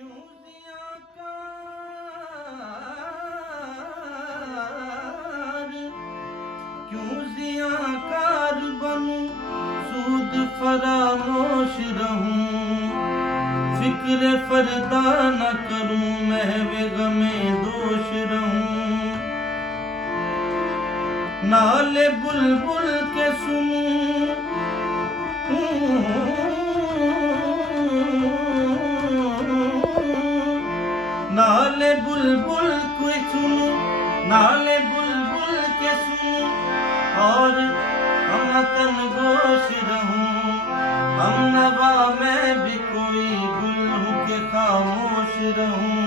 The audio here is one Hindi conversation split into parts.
क्यों ज़ियाकार बनूं, सूद फरामोश रहूं, फिक्र फरदा न करूं, महवे गमे दोष रहूं। नाले बुलबुल के सुनूं, नाले बुलबुल के सुनूं, नाले बुलबुल के सुनूं, और हमतन गोश रहूं। हम नवा में भी कोई गुल हूं के खामोश रहूं।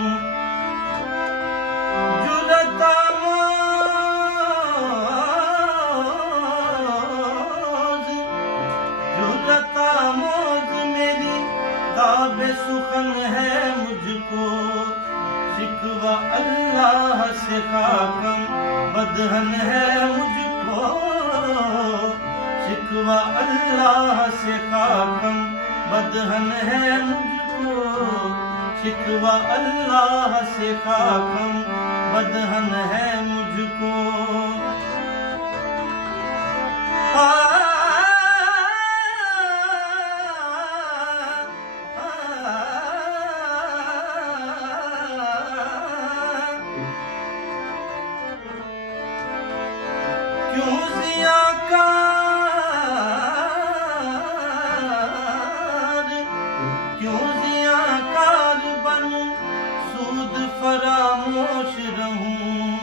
जुलता मौज मेरी ताबे सुखन है मुझको, शिकवा अल्लाह से खाकम बदहन है मुझको, शिकवा अल्लाह से खाकम बदहन है मुझको, शिकवा अल्लाह से खाकम बदहन है मुझको। क्यों ज़ियाकार बनूं, सूद फरामोश रहूं,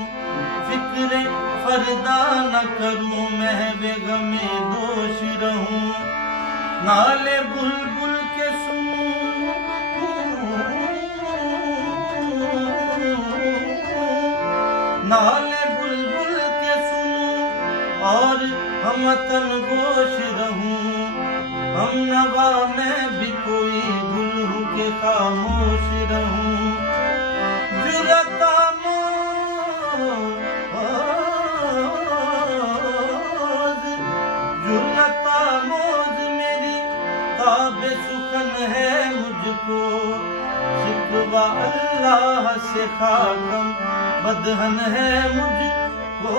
फिक्र फरदा न करूं, महवे गमे दोष रहूं। नाले बुलबुल के सुनूं, नाले बुलबुल के सुनूं, और हमतन गोश रहूं। हम नवा में भी कोई गुल हूं के खामोश रहूं। जुलता मौज मेरी ताबे सुखन है मुझको, शिकवा अल्लाह से खाकम बदहन है मुझको,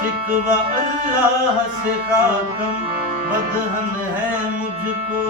शिकवा अल्लाह से खाकम बदहन है मुझको।